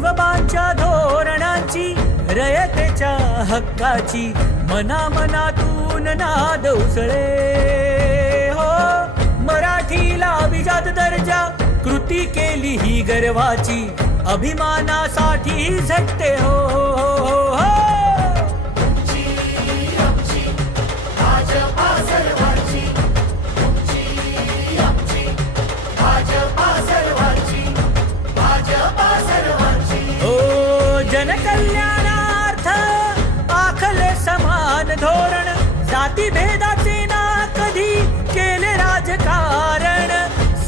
शिवबांच्या धोरणांची, रयतेच्या हक्काची, मनामनातून नाद उसळे हो. मराठीला अभिजात दर्जा, कृती केली ही गर्वाची, अभिमानासाठी झटते हो, हो, हो. जनकल्याणार्थ आखले समान धोरण, जाती भेदाचे ना कधी केले राजकारण,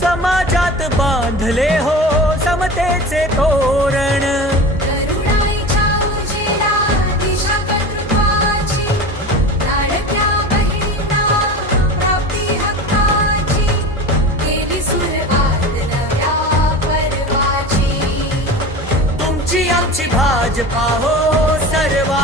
समाजात बांधले हो समतेचे तोरण. करुणाईच्या उजेला दिशा कर्तृत्वाची, लाडक्या बहिणींना प्राप्ती हक्काची, केली सुरुवात नव्या पर्वाची. तुमची आमची भाजपा हो सर्वा